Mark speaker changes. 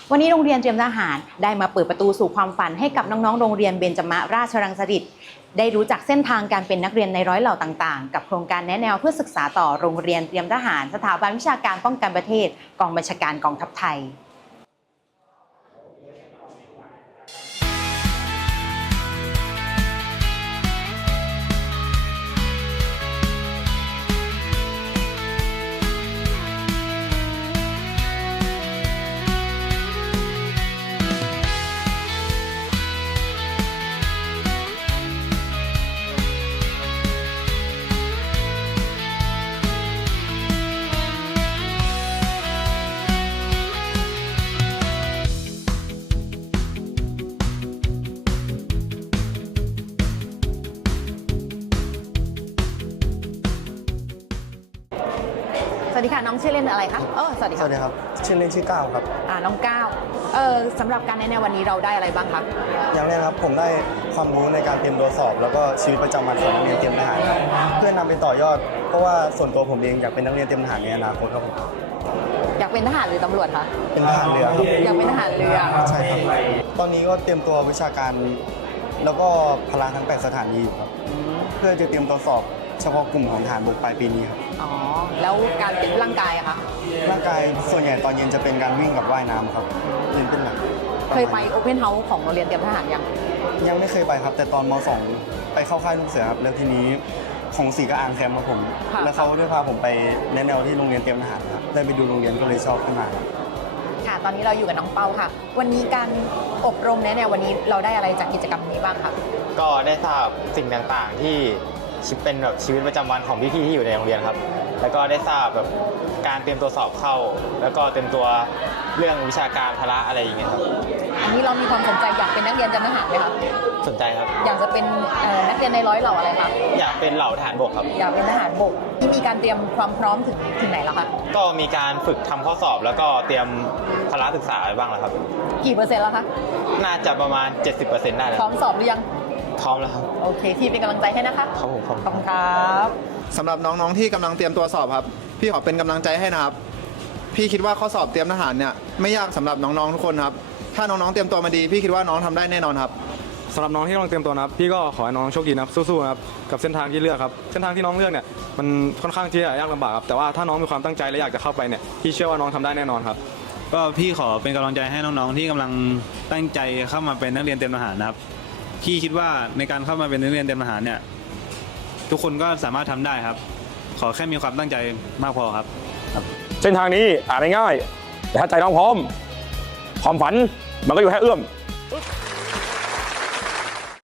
Speaker 1: วันนี้โรงเรียนเตรียมทหารได้มาเปิดประตูสู่ความฝันให้กับน้องๆโรงเรียนเบญจมราชรังสฤษฎ์ได้รู้จักเส้นทางการเป็นนักเรียนในร้อยเหล่าต่างๆกับโครงการแนะแนวเพื่อศึกษาต่อโรงเรียนเตรียมทหารสถาบันวิชาการป้องกันประเทศกองบัญชาการกองทัพไทยสวัสดีค่ะน้องชื่อเล่นอะไรคะสวัสดี
Speaker 2: สวัสดีครับชื่อเล่นชื่อก้าวครับ
Speaker 1: น้องก้าวสำหรับการแนะแนววันนี้เราได้อะไรบ้างครับ
Speaker 2: อย่างแรกครับผมได้ความรู้ในการเตรียมตัวสอบแล้วก็ชีวิตประจำวันของนักเรียนเตรียมทหารครับเพื่อนำไปต่อยอดเพราะว่าส่วนตัวผมเองอยากเป็นนักเรียนเตรียมทหารในอนาคตครับผม
Speaker 1: อยากเป็นทหารหรือตำรวจคะ
Speaker 2: เป็นทหารเรือครับ
Speaker 1: อยากเป็นทหารเรือ
Speaker 2: ใช่ครับตอนนี้ก็เตรียมตัววิชาการแล้วก็พละทั้ง8สถานีอยู่ครับเพื่อจะเตรียมตัวสอบเฉพาะกลุ่มของทหารบกปลายปีนี้ครับ
Speaker 1: แล้วการเป็นร่างกายอะคะ
Speaker 2: ร่างกายส่วนใหญ่ตอนเย็นจะเป็นการวิ่งกับว่ายน้ำครับเรียนเป็นหลัก
Speaker 1: เคยไปโอเพนเฮาส์ของโรงเรียนเตรียมทหาร
Speaker 2: ยังไม่เคยไปครับแต่ตอนม.2 ไปเข้าค่ายลูกเสือครับแล้วทีนี้ของศรีกระอางแคมป์มาผมแล้วเขาได้พาผมไปแนะแนวที่โรงเรียนเตรียมทหารครับได้ไปดูโรงเรียนก็เลยชอบขึ้นมา
Speaker 1: ค่ะตอนนี้เราอยู่กับน้องเปาค่ะวันนี้การอบรมแนะแนววันนี้เราได้อะไรจากกิจกรรมนี้บ้างครับ
Speaker 3: ก็ได้ทราบสิ่งต่างๆที่เป็นแบบชีวิตประจำวันของพี่ๆที่อยู่ในโรงเรียนครับแล้วก็ได้ทราบแบบการเตรียมตัวสอบเข้าแล้วก็เตรียมตัวเรื่องวิชาการพละอะไรอย่างเงี้ยครับ
Speaker 1: อันนี้เรามีความสนใจอยากเป็นนักเรียนเตรียมทหารไหมครับ
Speaker 3: สนใจครับ
Speaker 1: อยากจะเป็นนักเรียนในร้อยเหล่าอะไรคะ
Speaker 3: อยากเป็นเหล่าทหารบกครับ
Speaker 1: อยากเป็นทหารบกที่มีการเตรียมความพร้อมถึงไหนแล้วคะ
Speaker 3: ก็มีการฝึกทำข้อสอบแล้วก็เตรียมพละศึกษาไว้บ้างแล้วครับ
Speaker 1: กี่เปอร์เซ็นต์แล้วคะ
Speaker 3: น่าจะประมาณ 70%ได้แล้ว
Speaker 1: พร้อมสอบหรือยัง
Speaker 3: พร้อมแล้วครับ
Speaker 1: โอเคที่เป็นกำลังใจให้นะคะ
Speaker 3: ครับผม
Speaker 1: ขอบคุณครับ
Speaker 4: สำหรับน้องๆที่กำลังเตรียมตัวสอบครับพี่ขอเป็นกำลังใจให้นะครับพี่คิดว่าข้อสอบเตรียมทหารเนี่ยไม่ยากสำหรับน้องๆทุกคนครับถ้าน้องๆเตรียมตัวมาดีพี่คิดว่าน้องทำได้แน่นอนครับ
Speaker 5: สำหรับน้องที่กำลังเตรียมตัวนะครับพี่ก็ขอให้น้องโชคดีนะครับสู้ๆนะครับกับเส้นทางที่เลือกครับเส้นทางที่น้องเลือกเนี่ยมันค่อนข้างที่จะยากลำบากครับแต่ว่าถ้าน้องมีความตั้งใจและอยากจะเข้าไปเนี่ยพี่เชื่อว่าน้องทำได้แน่นอนครับ
Speaker 6: ก็พี่ขอเป็นกำลังใจให้น้องๆที่กำลังตั้งใจเข้ามาเป็นนักเรียนเตรียมทหารนะครับพี่คิดว่าในการเข้ามาเป็นนักเรียนเตรียมทหารเนี่ยทุกคนก็สามารถทำได้ครับขอแค่มีความตั้งใจมากพอครับ
Speaker 7: เส้นทางนี้อ่านง่ายแต่ถ้าใจน้องพร้อมความฝันมันก็อยู่แค่เอื้อม